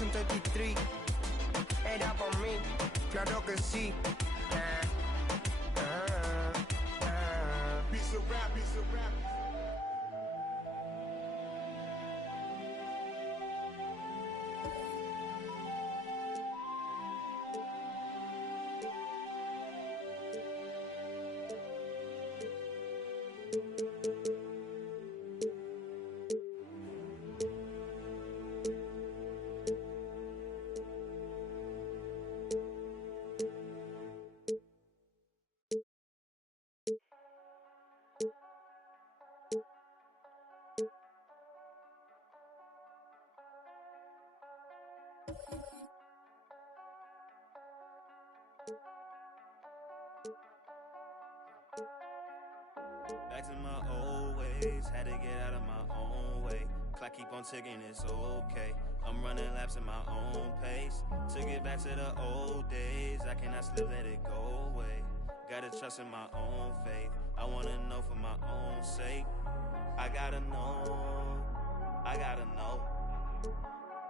1983. Era por mí, claro que sí. Piece of rap, piece of rap. Back to my old ways, had to get out of my own way. Clock keep on ticking, it's okay. I'm running laps at my own pace. Took it back to the old days, I cannot slip, let it go away. Gotta trust in my own faith, I wanna know for my own sake. I gotta know,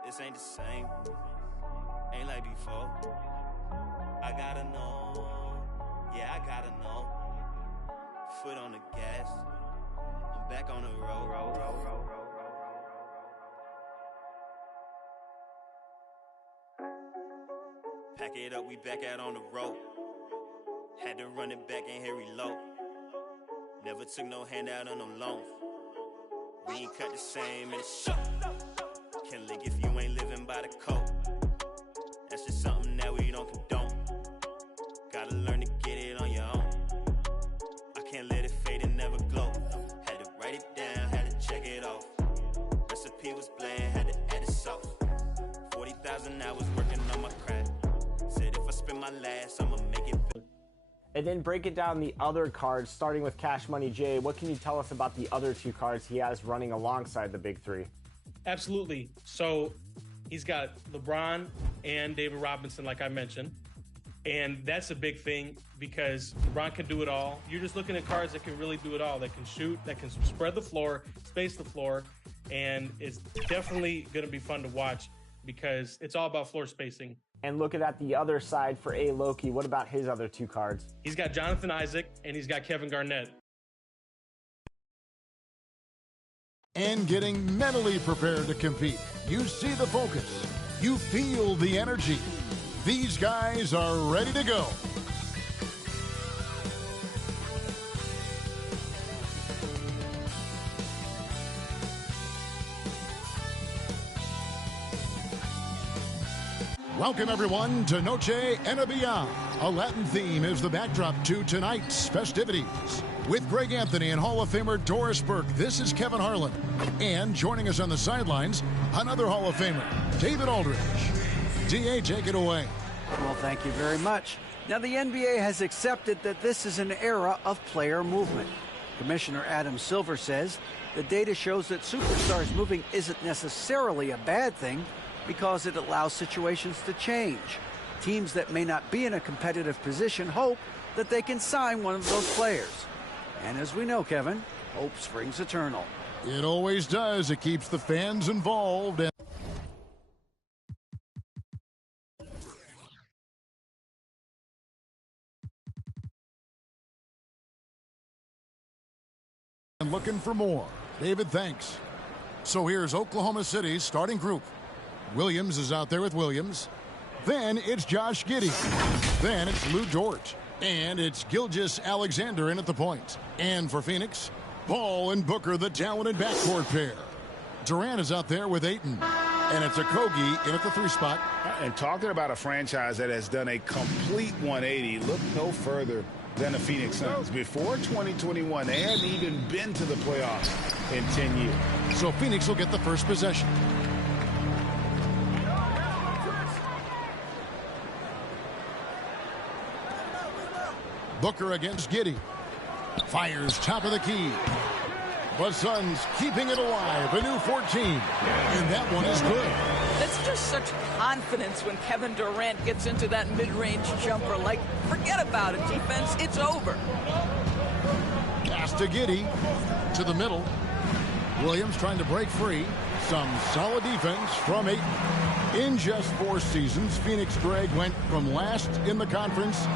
this ain't the same, ain't like before. I gotta know, yeah, I gotta know. Foot on the gas, I'm back on the road. Pack it up, we back out on the road. Had to run it back and here reload. Never took no handout on no loans. We ain't cut the same in the show. Can't lick if you ain't living by the code. That's just something that we don't condone. Gotta learn to get it on your own. Can't let it fade and never glow. Had to write it down, had to check it off. Recipe was bland, had to add it sauce. 40,000 hours working on my craft. Said if I spend my last, I'ma make it. And then break it down the other cards, starting with Cash Money Jay. What can you tell us about the other two cards he has running alongside the big three? Absolutely. So he's got LeBron and David Robinson, like I mentioned. And that's a big thing because LeBron can do it all. You're just looking at cards that can really do it all. That can shoot, that can spread the floor, space the floor, and it's definitely going to be fun to watch because it's all about floor spacing. And looking at the other side for A. Loki, what about his other two cards? He's got Jonathan Isaac and he's got Kevin Garnett. And getting mentally prepared to compete. You see the focus. You feel the energy. These guys are ready to go. Welcome everyone to Noche and Beyond. A Latin theme is the backdrop to tonight's festivities. With Greg Anthony and Hall of Famer Doris Burke, this is Kevin Harlan. And joining us on the sidelines, another Hall of Famer, David Aldridge. DA, take it away. Well, thank you very much. Now, the NBA has accepted that this is an era of player movement. Commissioner Adam Silver says the data shows that superstars moving isn't necessarily a bad thing because it allows situations to change. Teams that may not be in a competitive position hope that they can sign one of those players. And as we know, Kevin, hope springs eternal. It always does. It keeps the fans involved. And looking for more. David, thanks. So here's Oklahoma City's starting group. Williams is out there with Williams. Then it's Josh Giddey. Then it's Lou Dort. And it's Gilgeous Alexander in at the point. And for Phoenix, Paul and Booker, the talented backcourt pair. Durant is out there with Ayton. And it's Okogie in at the 3 spot. And talking about a franchise that has done a complete 180, look no further than the Phoenix Suns. Before 2021, they hadn't even been to the playoffs in 10 years. So Phoenix will get the first possession. Booker against Giddey. Fires top of the key. The Suns keeping it alive. A new 14. And that one is good. That's just such confidence when Kevin Durant gets into that mid-range jumper. Like, forget about it, defense. It's over. Pass to Giddey. To the middle. Williams trying to break free. some solid defense from Ayton. In just 4 seasons, Phoenix, Greg, went from last in the conference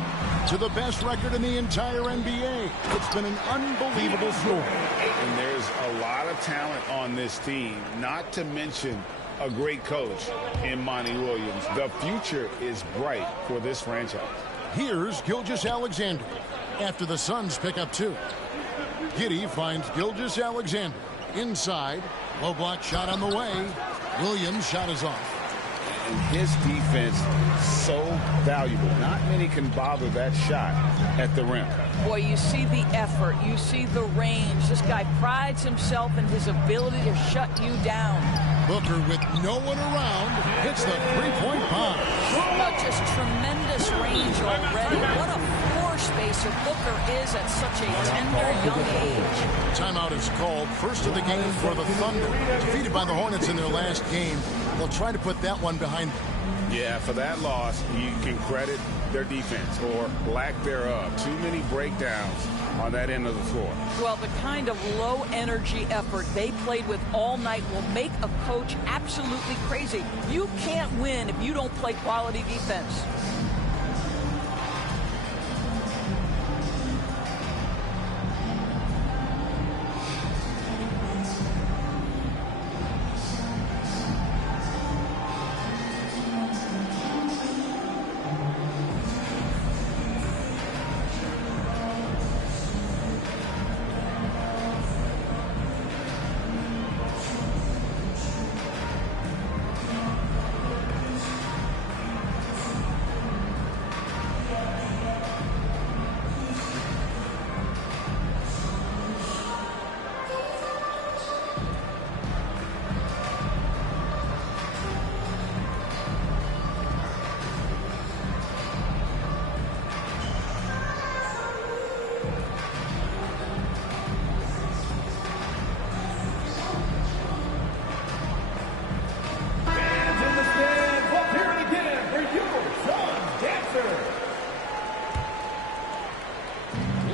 to the best record in the entire NBA. It's been an unbelievable story. And there's a lot of talent on this team, not to mention a great coach in Monty Williams. The future is bright for this franchise. Here's Gilgeous-Alexander after the Suns pick up 2. Giddey finds Gilgeous-Alexander inside. Low block shot on the way. Williams' shot is off. And his defense so valuable. Not many can bother that shot at the rim. Boy, you see the effort. You see the range. This guy prides himself in his ability to shut you down. Booker, with no one around, hits the three-point bomb. Just tremendous range already. What a floor spacer Booker is at such a tender young age. Timeout is called. First of the game for the Thunder. Defeated by the Hornets in their last game. They'll try to put that one behind them. Yeah, for that loss, you can credit their defense or lack thereof. Too many breakdowns on that end of the floor. Well, the kind of low-energy effort they played with all night will make a coach absolutely crazy. You can't win if you don't play quality defense.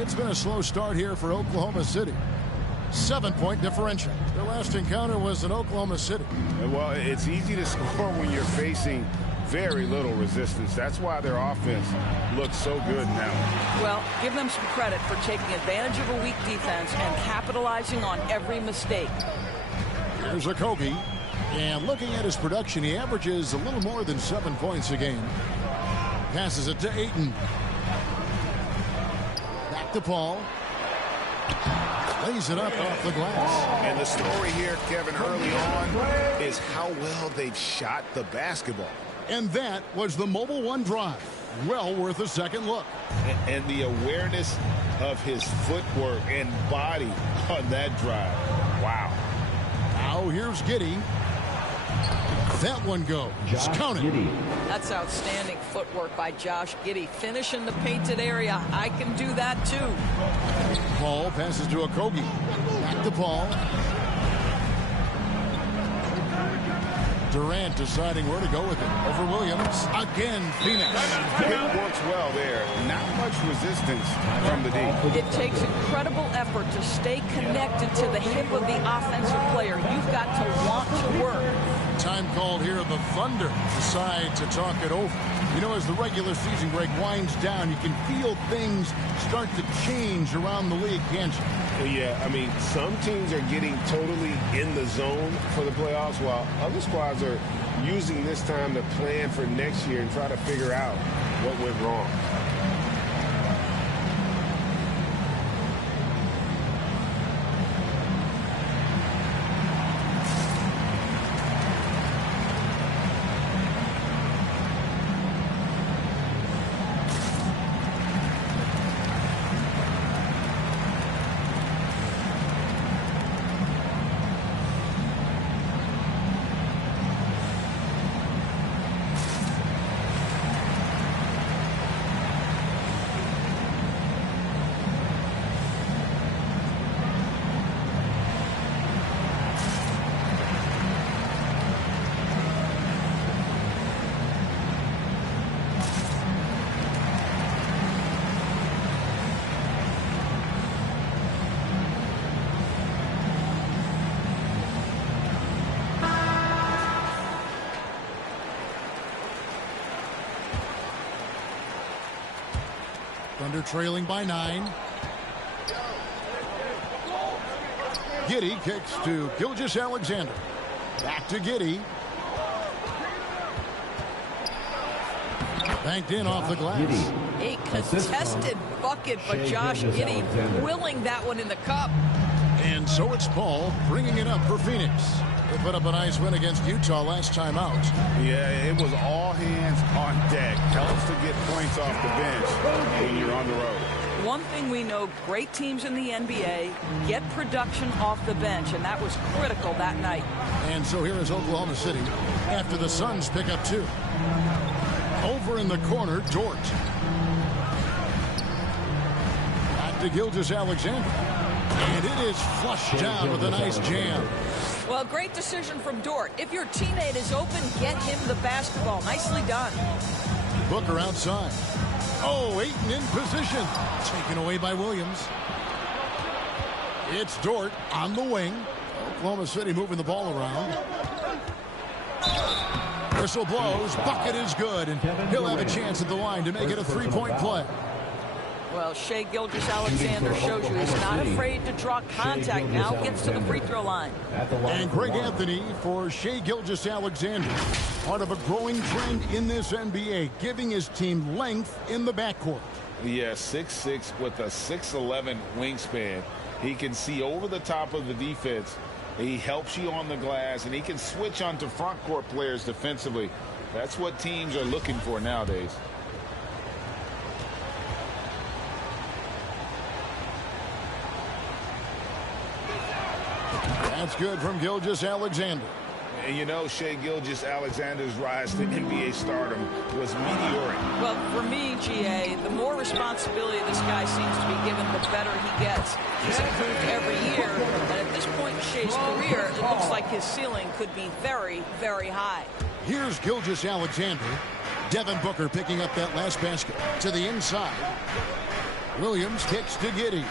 It's been a slow start here for Oklahoma City. 7-point differential. Their last encounter was in Oklahoma City. Well, it's easy to score when you're facing very little resistance. That's why their offense looks so good now. Well, give them some credit for taking advantage of a weak defense and capitalizing on every mistake. Here's Okogie. And looking at his production, he averages a little more than 7 points a game. Passes it to Ayton. Back to Paul. Lays it up off the glass. And the story here, Kevin, early on is how well they've shot the basketball. And that was the Mobile One drive. Well worth a second look. And the awareness of his footwork and body on that drive. Wow. Now here's Giddey. That one goes. Count it. That's outstanding footwork by Josh Giddey. Finish in the painted area. I can do that too. Paul passes to Okogie. Back to Paul. Durant deciding where to go with it. Over Williams. Again, Phoenix. It works well there. Not much resistance from the D. It takes incredible effort to stay connected to the hip of the offensive player. You've got to want to work. Time called here. The Thunder decide to talk it over. You know, as the regular season break winds down, you can feel things start to change around the league, can't you? Well, yeah, I mean, some teams are getting totally in the zone for the playoffs, while other squads are using this time to plan for next year and try to figure out what went wrong. Thunder trailing by 9. Giddey kicks to Gilgeous-Alexander. Back to Giddey. Banked in off the glass. A contested bucket, but Josh Giddey willing that one in the cup. And so it's Paul bringing it up for Phoenix. They put up a nice win against Utah last time out. Yeah, it was all hands on deck. Helps to get points off the bench when you're on the road. One thing we know, great teams in the NBA get production off the bench, and that was critical that night. And so here is Oklahoma City after the Suns pick up 2. Over in the corner, Dort. Back to Gilgeous-Alexander. And it is flushed down with a nice jam. Well, great decision from Dort. If your teammate is open, get him the basketball. Nicely done. Booker outside. Oh, Ayton in position. Taken away by Williams. It's Dort on the wing. Oklahoma City moving the ball around. Whistle blows. Bucket is good. And he'll have a chance at the line to make it a 3-point play. Well, Shai Gilgeous-Alexander shows you he's not afraid to draw contact. Now gets to the free throw line. And Greg Anthony for Shai Gilgeous-Alexander. Part of a growing trend in this NBA, giving his team length in the backcourt. Yeah, 6'6" with a 6'11" wingspan. He can see over the top of the defense. He helps you on the glass, and he can switch onto front court players defensively. That's what teams are looking for nowadays. That's good from Gilgeous-Alexander. And you know, Shai Gilgeous-Alexander's rise to NBA stardom was meteoric. Well, for me, GA, the more responsibility this guy seems to be given, the better he gets. He's improved every year, and at this point in Shai's career, it looks like his ceiling could be very, very high. Here's Gilgeous-Alexander. Devin Booker picking up that last basket to the inside. Williams kicks to Giddey.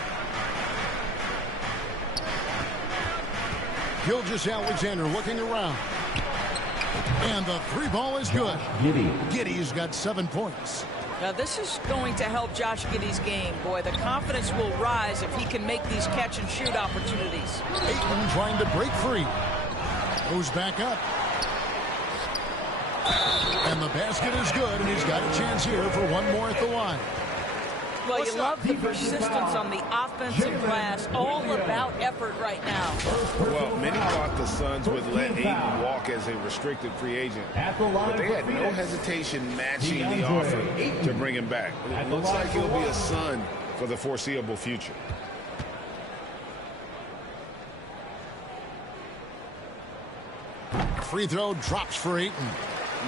Gilgeous-Alexander looking around. And the 3-ball is good. Giddey's got 7 points. Now, this is going to help Josh Giddey's game. Boy, the confidence will rise if he can make these catch-and-shoot opportunities. Ayton trying to break free. Goes back up. And the basket is good, and he's got a chance here for one more at the line. Well, you love the persistence on the offensive glass. All about effort right now. Well, many thought the Suns would let Ayton walk as a restricted free agent. But they had no hesitation matching the offer to bring him back. It looks like he'll be a Sun for the foreseeable future. Free throw drops for Ayton.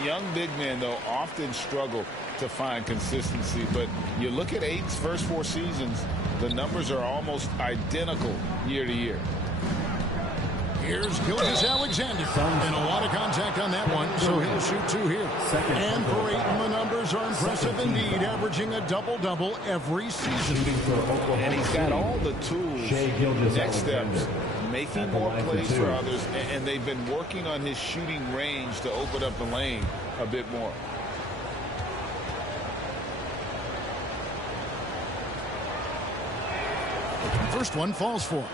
Young big men, though, often struggle to find consistency, but you look at Ayton's first 4 seasons, the numbers are almost identical year to year. Here's Gilgeous-Alexander, and a lot of contact on that one, so he'll shoot 2 here. And for Ayton, the numbers are impressive indeed, averaging a double-double every season. And he's got all the tools, next steps, making more plays for others, and they've been working on his shooting range to open up the lane a bit more. First one falls for him.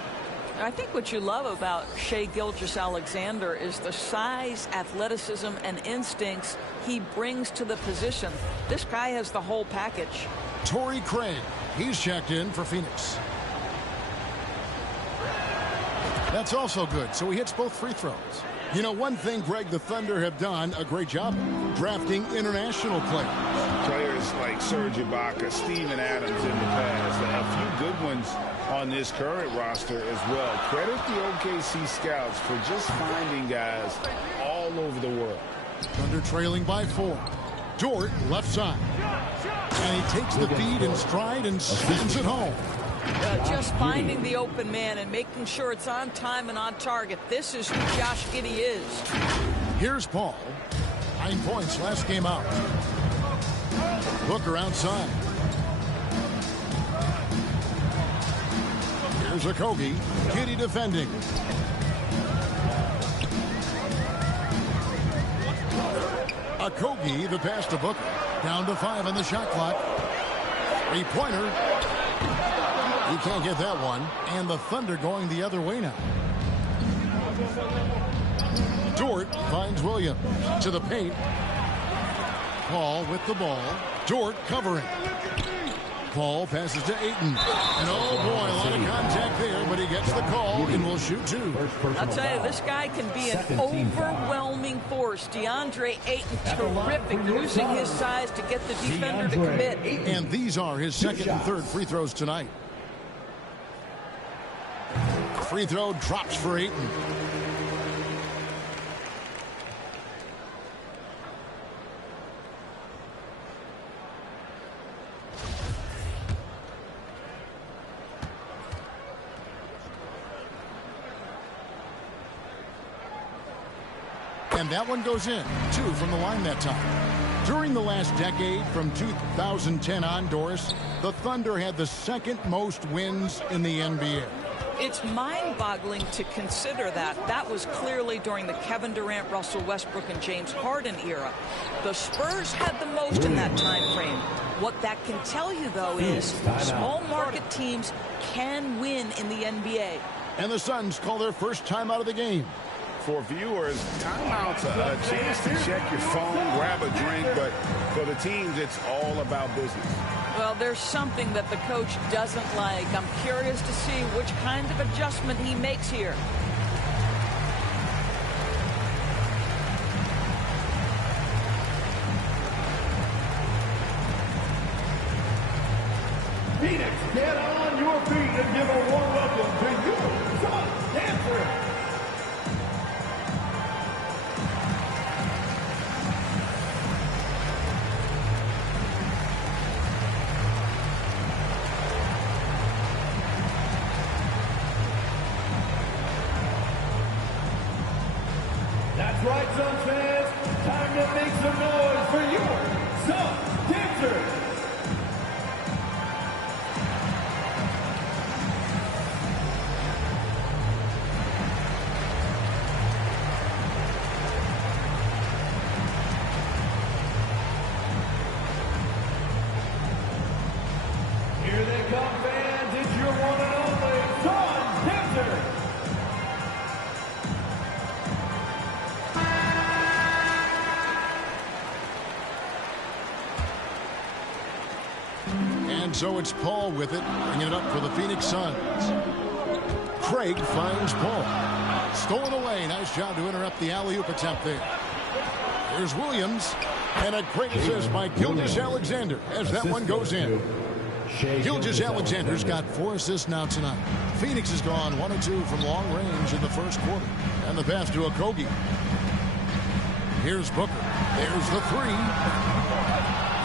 I think what you love about Shai Gilgeous-Alexander is the size, athleticism, and instincts he brings to the position. This guy has the whole package. Torrey Craig, he's checked in for Phoenix. That's also good, so he hits both free throws. You know, one thing Greg, the Thunder have done a great job drafting international players. Players like Serge Ibaka, Steven Adams in the past, a few good ones on this current roster as well. Credit the OKC scouts for just finding guys all over the world. Thunder trailing by 4. Dort left side. And he takes the feed in stride and sends it home. Just finding the open man and making sure it's on time and on target. This is who Josh Giddey is. Here's Paul. 9 points last game out. Booker outside. Here's Okogie. Giddey defending. Okogie, the pass to Booker. Down to 5 on the shot clock. Three-pointer. You can't get that one. And the Thunder going the other way now. Dort finds Williams to the paint. Paul with the ball. Dort covering. Paul passes to Ayton. And oh boy, a lot of contact there, but he gets the call and will shoot two. I'll tell you, this guy can be an overwhelming force. DeAndre Ayton, terrific, using his size to get the defender to commit. And these are his second and third free throws tonight. Free throw drops for Ayton. And that one goes in. 2 from the line that time. During the last decade, from 2010 on, Doris, the Thunder had the second most wins in the NBA. It's mind-boggling to consider that. That was clearly during the Kevin Durant, Russell Westbrook, and James Harden era. The Spurs had the most in that time frame. What that can tell you, though, is small market teams can win in the NBA. And the Suns call their first time out of the game. For viewers, timeout's a chance to check your phone, grab a drink, but for the teams, it's all about business. Well, there's something that the coach doesn't like. I'm curious to see which kind of adjustment he makes here. Phoenix, get on your feet and give a warm welcome to your Suns dancer. That's right, Suns fans. Time to make some noise for your Suns dancers. Here they come, fans. It's your one and only Suns dancers. And so it's Paul with it, bringing it up for the Phoenix Suns. Craig finds Paul. Stolen away. Nice job to interrupt the alley-oop attempt there. Here's Williams. And a great assist by Gilgeous-Alexander as that one goes in. Gilgeous-Alexander's got 4 assists now tonight. Phoenix has gone 1 of 2 from long range in the first quarter. And the pass to Okogie. Here's Booker. There's the 3.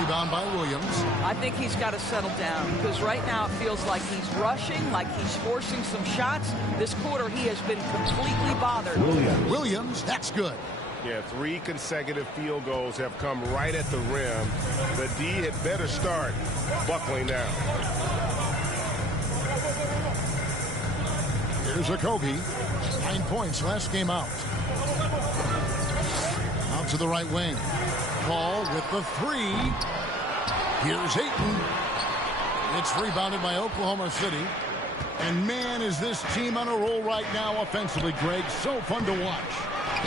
Rebound by Williams. I think he's got to settle down because right now it feels like he's rushing, like he's forcing some shots. This quarter he has been completely bothered. Williams, that's good. Yeah, 3 consecutive field goals have come right at the rim. The D had better start buckling down. Here's Okogie. 9 points last game out. Out to the right wing. Paul with the 3. Here's Ayton. It's rebounded by Oklahoma City. And man, is this team on a roll right now offensively, Greg. So fun to watch.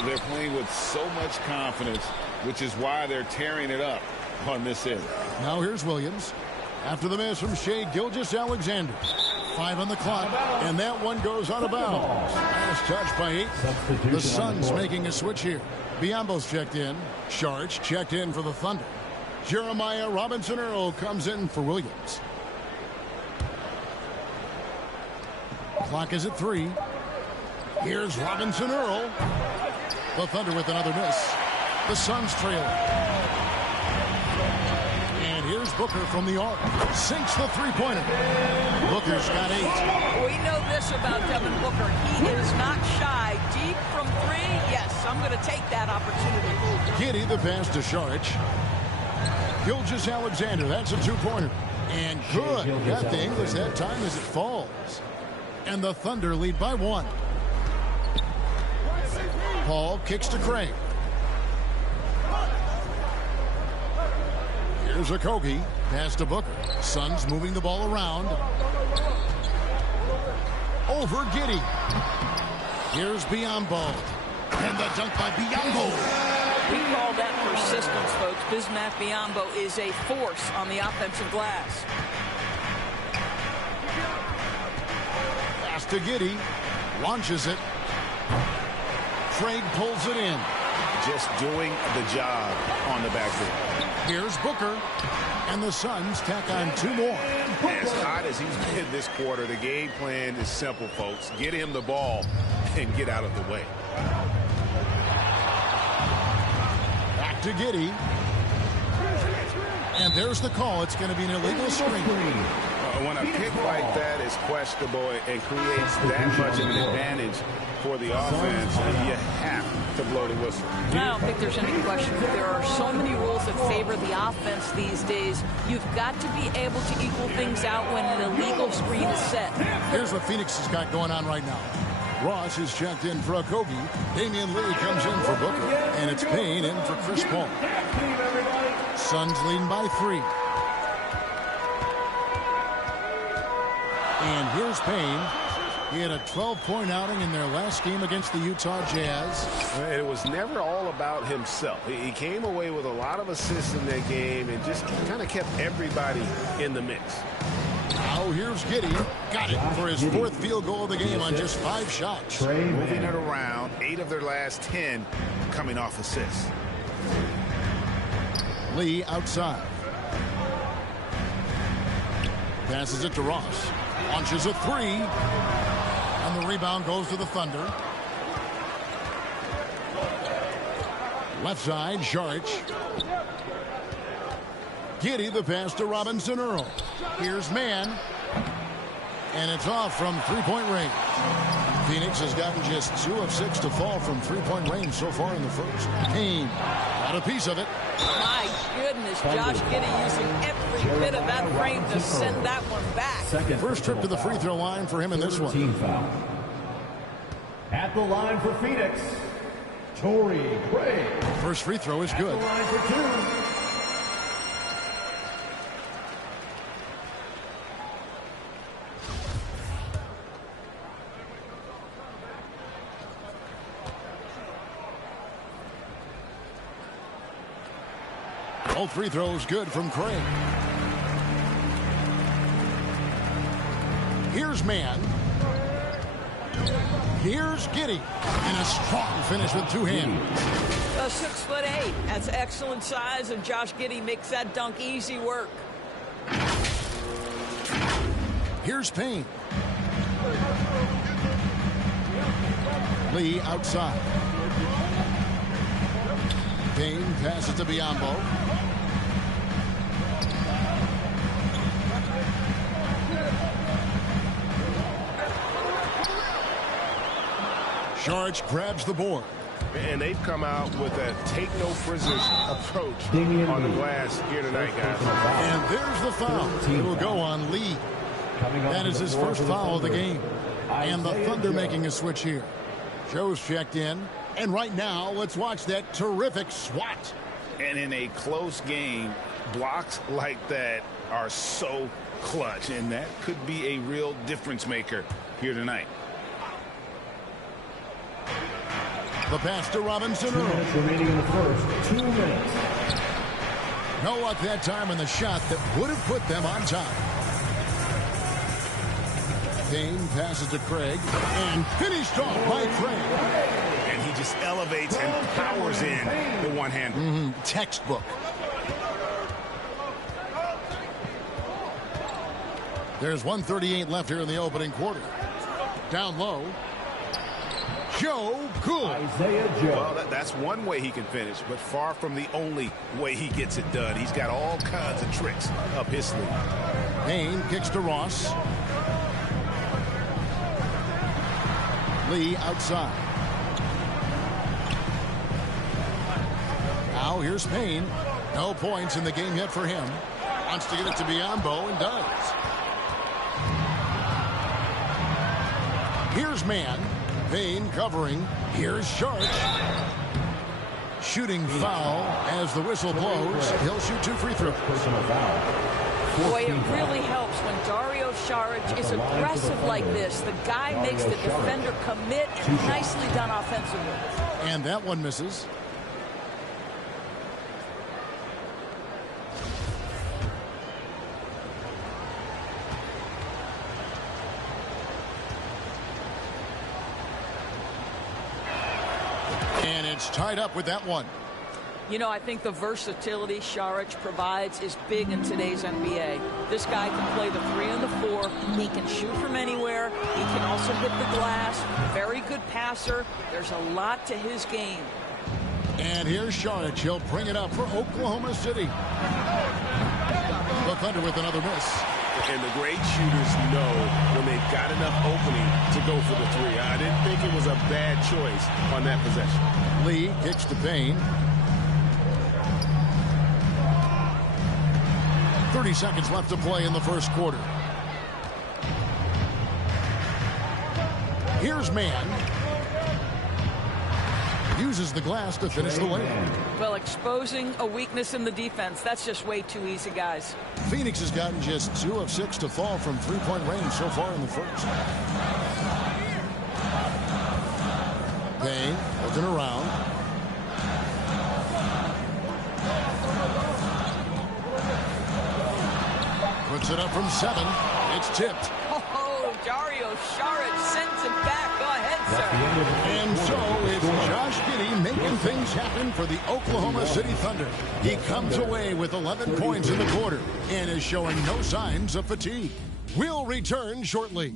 They're playing with so much confidence, which is why they're tearing it up on this end. Now here's Williams. After the miss from Shai Gilgeous-Alexander. 5 on the clock, and that one goes out of bounds. Last touch by Ayton. The Suns making a switch here. Biyombo's checked in. Sharch checked in for the Thunder. Jeremiah Robinson-Earl comes in for Williams. Clock is at 3. Here's Robinson-Earl. The Thunder with another miss. The Suns trail. And here's Booker from the arc. Sinks the three-pointer. Booker's got 8. We know this about Devin Booker. He is not shy. Deep from 3, yes, I'm going to take that opportunity. Giddey the pass to Sharch. Gilgeous-Alexander, that's a 2-pointer. And good. Got the English that time as it falls. And the Thunder lead by 1. Paul kicks to Craig. Here's Okogie. Pass to Booker. Suns moving the ball around. Over Giddey. Here's Biyombo. And the dunk by Biyombo. We call that persistence, folks. Bismack Biyombo is a force on the offensive glass. Pass to Giddey. Launches it. Craig pulls it in. Just doing the job on the backboard. Here's Booker. And the Suns tack on 2 more. As hot as he's been this quarter, the game plan is simple, folks. Get him the ball and get out of the way. Back to Giddey. And there's the call. It's going to be an illegal screen. When a pick like that is questionable and creates that much of an advantage for the offense, you have to blow the whistle. I don't think there's any question. There are so many rules that favor the offense these days. You've got to be able to equal things out when an illegal screen is set. Here's what Phoenix has got going on right now. Ross is checked in for Okogie. Damian Lee comes in for Booker. And it's Payne in for Chris Paul. Suns leading by 3. And here's Payne. He had a 12-point outing in their last game against the Utah Jazz. It was never all about himself. He came away with a lot of assists in that game and just kind of kept everybody in the mix. Now here's Giddey. Got it for his 4th field goal of the game on just 5 shots. Moving it around, 8 of their last 10 coming off assists. Lee outside. Passes it to Ross. Launches a 3. And the rebound goes to the Thunder. Left side, Saric. Giddey, the pass to Robinson Earl. Here's Mann. And it's off from 3-point range. Phoenix has gotten just 2 of 6 to fall from 3-point range so far in the first. Payne got a piece of it. My goodness, Josh Giddey using every bit of that frame to send that one back. First trip to the free throw line for him in this one. Foul. At the line for Phoenix, Torrey Craig. First free throw is good. At the line for 2. Both free throws good from Craig. Here's Mann. Here's Giddey. And a strong finish with 2 hands. 6'8". That's excellent size, and Josh Giddey makes that dunk easy work. Here's Payne. Lee outside. Payne passes to Biyombo. Saric grabs the board. And they've come out with a take-no-prisoners approach on the glass here tonight, guys. And there's the foul. It will go on Lee. That is his first foul of the game. And the Thunder making a switch here. Joe's checked in. And right now, let's watch that terrific swat. And in a close game, blocks like that are so clutch. And that could be a real difference maker here tonight. The pass to Robinson 2 minutes remaining in the first. 2 minutes. No luck that time in the shot that would have put them on top. Payne passes to Craig and finished off by Craig. And he just elevates and powers in the one-hander. Textbook. There's 1:38 left here in the opening quarter. Down low. Joe Good. Isaiah Joe. Well, that's one way he can finish, but far from the only way he gets it done. He's got all kinds of tricks up his sleeve. Payne kicks to Ross. Lee outside. Now here's Payne. No points in the game yet for him. Wants to get it to Biyombo and does. Here's Mann. Payne covering. Here's Saric. Shooting foul as the whistle blows. He'll shoot 2 free throws. Boy, it really helps when Dario Saric is aggressive like this. The guy makes the defender commit, and nicely done offensively. And that one misses. And it's tied up with that one. You know, I think the versatility Saric provides is big in today's NBA. This guy can play the 3 and the 4. He can shoot from anywhere. He can also hit the glass. Very good passer. There's a lot to his game. And here's Saric. He'll bring it up for Oklahoma City. The Thunder with another miss. And the great shooters know when they've got enough opening to go for the 3. I didn't think it was a bad choice on that possession. Lee kicks to Payne. 30 seconds left to play in the first quarter. Here's Mann. Uses the glass to finish the layup. Well, exposing a weakness in the defense, that's just way too easy, guys. Phoenix has gotten just 2 of 6 to fall from 3-point range so far in the first. Payne looking around. Puts it up from 7. It's tipped. Oh, Dario Saric sends it back. Go ahead, sir. And so it's Josh Giddey making things happen for the Oklahoma City Thunder. He comes away with 11 points in the quarter and is showing no signs of fatigue. We'll return shortly.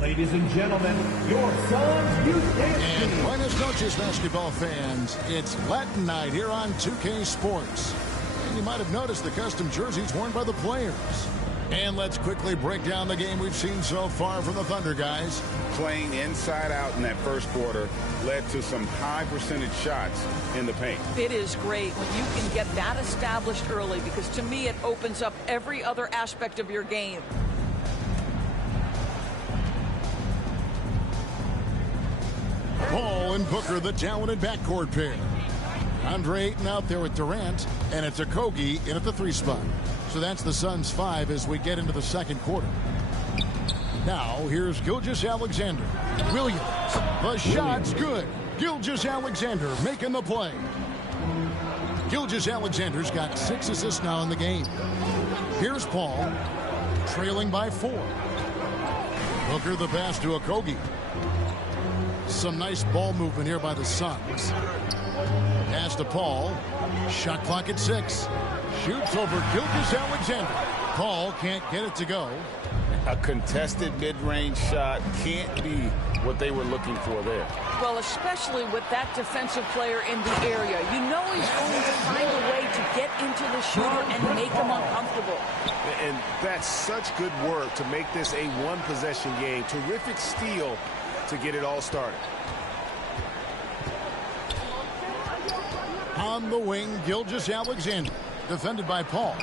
Ladies and gentlemen, your Suns Youth Dance And Team. buenas noches, basketball fans. It's Latin night here on 2K Sports. And you might have noticed the custom jerseys worn by the players. And let's quickly break down the game we've seen so far from the Thunder, guys. Playing inside out in that first quarter led to some high percentage shots in the paint. It is great when you can get that established early, because to me it opens up every other aspect of your game. Paul and Booker, the talented backcourt pair. Andre Ayton out there with Durant, and it's Okogie in at the 3 spot. So that's the Suns' 5 as we get into the second quarter. Now, here's Gilgeous-Alexander. Williams, the shot's good. Gilgeous-Alexander making the play. Gilgeous-Alexander's got 6 assists now in the game. Here's Paul, trailing by 4. Booker the pass to Okogie. Some nice ball movement here by the Suns. Pass to Paul. Shot clock at 6. Shoots over Gilgeous-Alexander. Paul can't get it to go. A contested mid-range shot can't be what they were looking for there. Well, especially with that defensive player in the area. You know he's going to find a way to get into the shooter and make him uncomfortable. And that's such good work to make this a one-possession game. Terrific steal to get it all started. On the wing, Gilgeous-Alexander. Defended by Paul.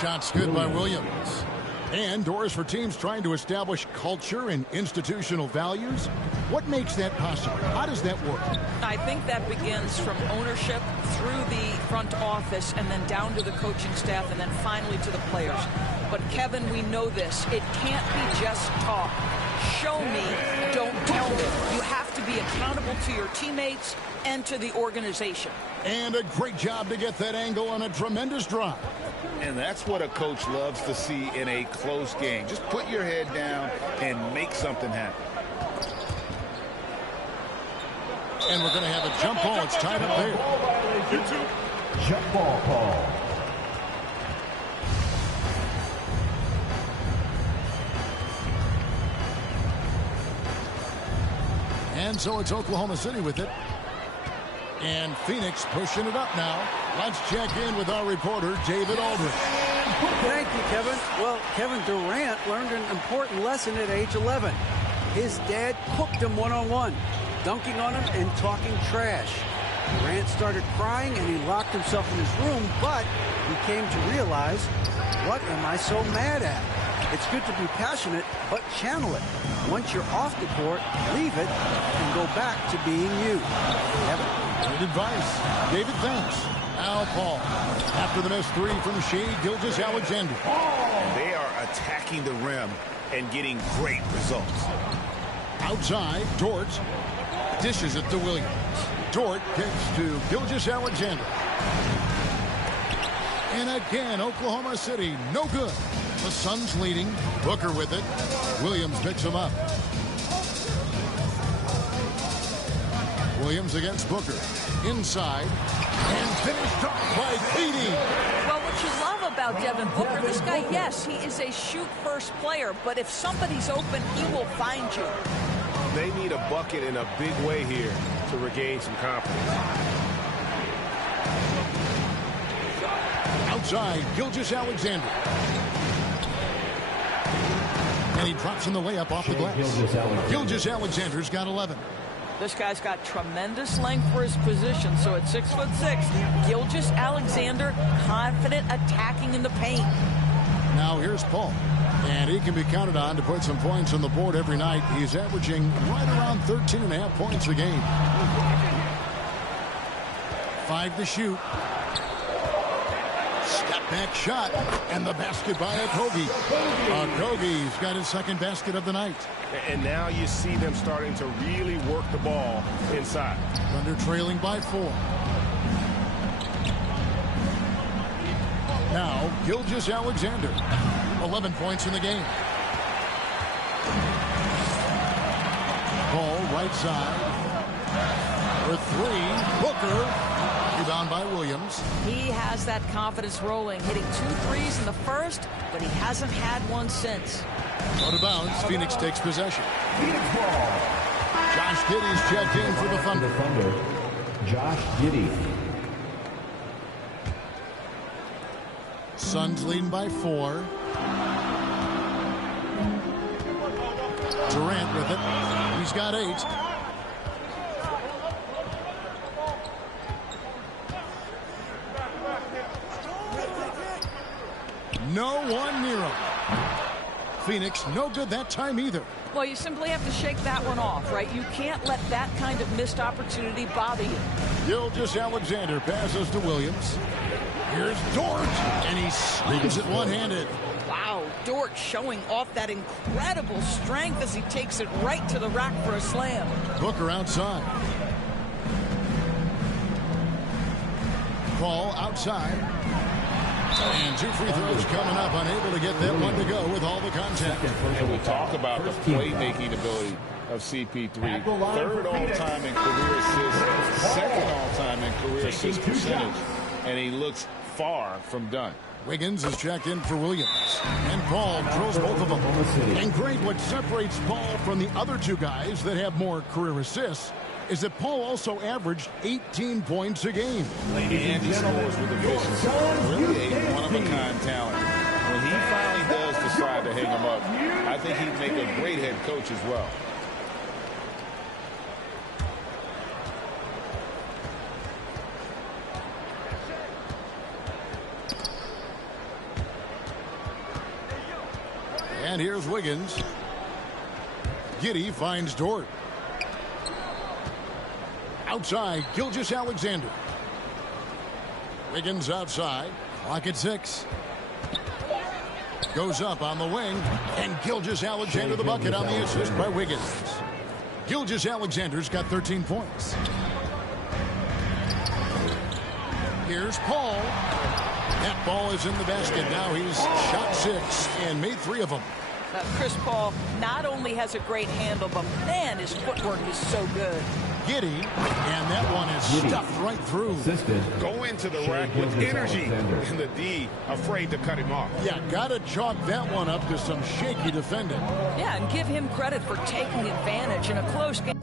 Shots good by Williams. And doors for teams trying to establish culture and institutional values. What makes that possible? How does that work? I think that begins from ownership through the front office and then down to the coaching staff and then finally to the players. But Kevin, we know this. It can't be just talk. Show me, don't tell me. You have to be accountable to your teammates and to the organization. And a great job to get that angle on a tremendous drive. And that's what a coach loves to see in a close game. Just put your head down and make something happen. And we're going to have a jump ball. It's tied up there. Jump ball call. And so it's Oklahoma City with it. And Phoenix pushing it up now. Let's check in with our reporter, David Aldridge. Thank you, Kevin. Well, Kevin Durant learned an important lesson at age 11. His dad cooked him one-on-one, dunking on him and talking trash. Durant started crying and he locked himself in his room, but he came to realize, what am I so mad at? It's good to be passionate, but channel it. Once you're off the court, leave it and go back to being you. Good advice. David thanks. Al Paul. After the missed three from Shai Gilgeous-Alexander. They are attacking the rim and getting great results. Outside, Dort dishes it to Williams. Dort kicks to Gilgeous-Alexander. And again, Oklahoma City, no good. The Suns leading. Booker with it. Williams picks him up. Williams against Booker. Inside. And finished off by Petey. Well, what you love about Devin Booker, this guy, yes, he is a shoot-first player, but if somebody's open, he will find you. They need a bucket in a big way here to regain some confidence. Outside, Gilgeous-Alexander. And he drops in the layup off the glass. Gilgeous-Alexander's got 11. This guy's got tremendous length for his position, so at 6'6", Gilgeous-Alexander confident attacking in the paint. Now here's Paul. And he can be counted on to put some points on the board every night. He's averaging right around 13.5 points a game. 5 to shoot. Step back shot. And the basket by Okogie. Okogie's got his second basket of the night. And now you see them starting to really work the ball inside. Thunder trailing by 4. Now, Gilgeous-Alexander. 11 points in the game. Paul, right side. For 3. Booker. Rebound by Williams. He has that confidence rolling, hitting 2 threes in the first, but he hasn't had one since. Out of bounds, Phoenix takes possession. Josh Giddey's checked in for the Thunder. Josh Giddey. Suns leading by 4. Durant with it. He's got 8. No one near him. Phoenix, no good that time either. Well, you simply have to shake that one off, right? You can't let that kind of missed opportunity bother you. Gilgeous-Alexander passes to Williams. Here's Dort, and he slings it one-handed. Wow, Dort showing off that incredible strength as he takes it right to the rack for a slam. Booker outside. Paul outside. And 2 free throws coming up, unable to get that one to go with all the contact. And we talk about the playmaking ability of CP3. 3rd all-time in career assists, 2nd all-time in career assist percentage, and he looks far from done. Wiggins is checked in for Williams. And Paul drills both of them. And great, what separates Paul from the other 2 guys that have more career assists is that Paul also averaged 18 points a game. And he scores with efficiency. Really a one-of-a-kind talent. When he finally does decide to hang him up, I think he'd make a great head coach as well. And here's Wiggins. Giddey finds Dort. Outside, Gilgeous-Alexander. Wiggins outside. Clock at 6. Goes up on the wing. And Gilgeous-Alexander the bucket on the assist by Wiggins. Gilgeous-Alexander's got 13 points. Here's Paul. That ball is in the basket. Now he's shot 6 and made 3 of them. Chris Paul not only has a great handle, but man, his footwork is so good. Giddey, and that one is stuffed right through. Go into the rack with energy, and the D afraid to cut him off. Yeah, gotta chalk that one up to some shaky defending. Yeah, and give him credit for taking advantage in a close game.